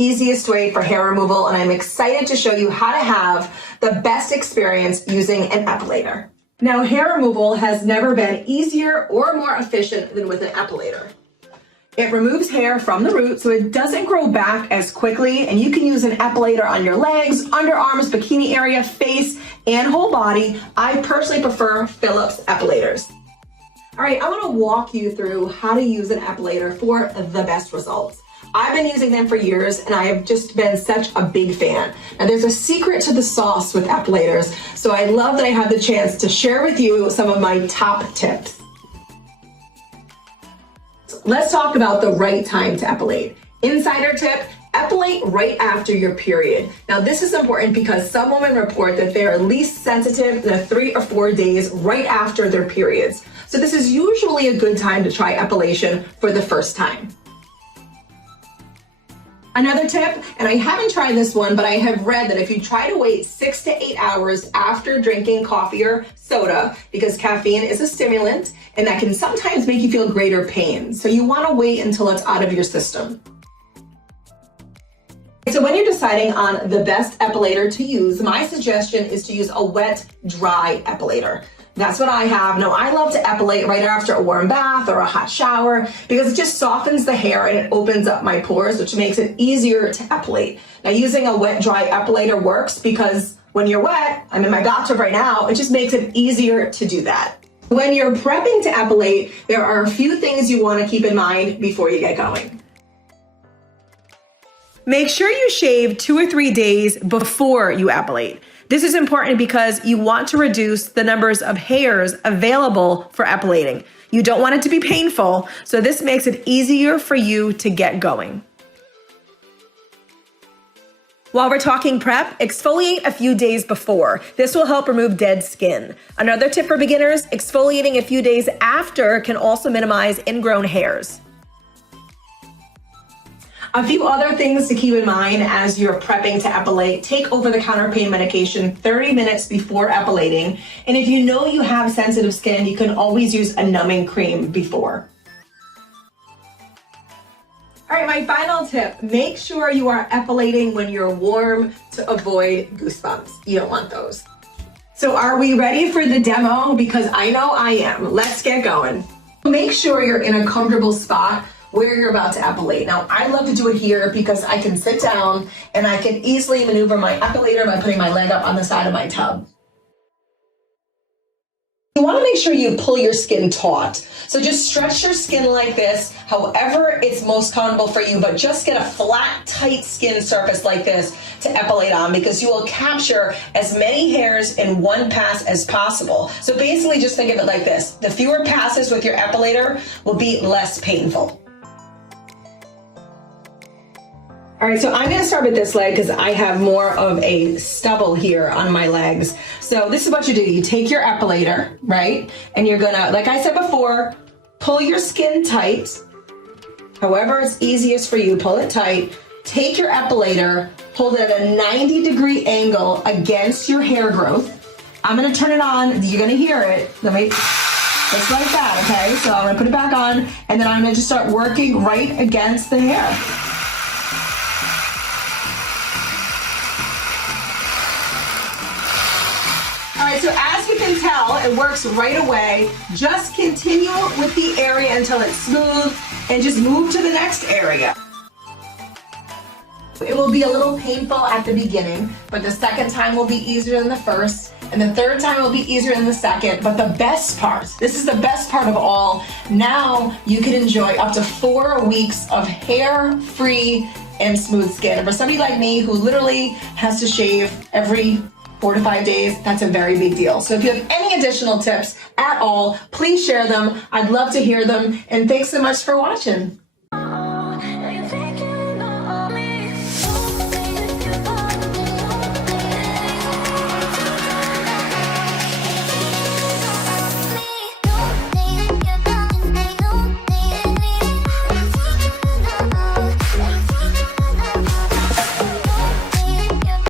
easiest way for hair removal, and I'm excited to show you how to have the best experience using an epilator. Now, hair removal has never been easier or more efficient than with an epilator. It removes hair from the root so it doesn't grow back as quickly, and you can use an epilator on your legs, underarms, bikini area, face, and whole body. I personally prefer Philips epilators. All right, I want to walk you through how to use an epilator for the best results. I've been using them for years and I have just been such a big fan. Now there's a secret to the sauce with epilators, so I love that I have the chance to share with you some of my top tips. Let's talk about the right time to epilate. Insider tip, epilate right after your period. Now this is important because some women report that they are least sensitive the 3 or 4 days right after their periods. So this is usually a good time to try epilation for the first time. Another tip, and I haven't tried this one, but I have read that if you try to wait 6 to 8 hours after drinking coffee or soda, because caffeine is a stimulant and that can sometimes make you feel greater pain. So you want to wait until it's out of your system. So when you're deciding on the best epilator to use, my suggestion is to use a wet, dry epilator. That's what I have. Now, I love to epilate right after a warm bath or a hot shower because it just softens the hair and it opens up my pores, which makes it easier to epilate. Now, using a wet, dry epilator works because when you're wet, I'm in my bathtub right now, it just makes it easier to do that. When you're prepping to epilate, there are a few things you want to keep in mind before you get going. Make sure you shave 2 or 3 days before you epilate. This is important because you want to reduce the numbers of hairs available for epilating. You don't want it to be painful, so this makes it easier for you to get going. While we're talking prep, exfoliate a few days before. This will help remove dead skin. Another tip for beginners, exfoliating a few days after can also minimize ingrown hairs. A few other things to keep in mind as you're prepping to epilate: take over-the-counter pain medication 30 minutes before epilating. And if you know you have sensitive skin, you can always use a numbing cream before. All right, my final tip, make sure you are epilating when you're warm to avoid goosebumps. You don't want those. So are we ready for the demo? Because I know I am. Let's get going. Make sure you're in a comfortable spot where you're about to epilate. Now, I love to do it here because I can sit down and I can easily maneuver my epilator by putting my leg up on the side of my tub. You want to make sure you pull your skin taut. So just stretch your skin like this, however it's most comfortable for you, but just get a flat, tight skin surface like this to epilate on because you will capture as many hairs in one pass as possible. So basically just think of it like this. The fewer passes with your epilator will be less painful. All right, so I'm gonna start with this leg because I have more of a stubble here on my legs. So this is what you do. You take your epilator, right? And you're gonna, like I said before, pull your skin tight. However it's easiest for you, pull it tight. Take your epilator, hold it at a 90-degree angle against your hair growth. I'm gonna turn it on, you're gonna hear it. Let me, just like that, okay? So I'm gonna put it back on, and then I'm gonna just start working right against the hair. So as you can tell, it works right away. Just continue with the area until it's smooth and just move to the next area. It will be a little painful at the beginning, but the second time will be easier than the first, and the third time will be easier than the second. But the best part, this is the best part of all, now you can enjoy up to 4 weeks of hair-free and smooth skin. And for somebody like me who literally has to shave every 4 to 5 days, that's a very big deal. So if you have any additional tips at all, please share them. I'd love to hear them. And thanks so much for watching.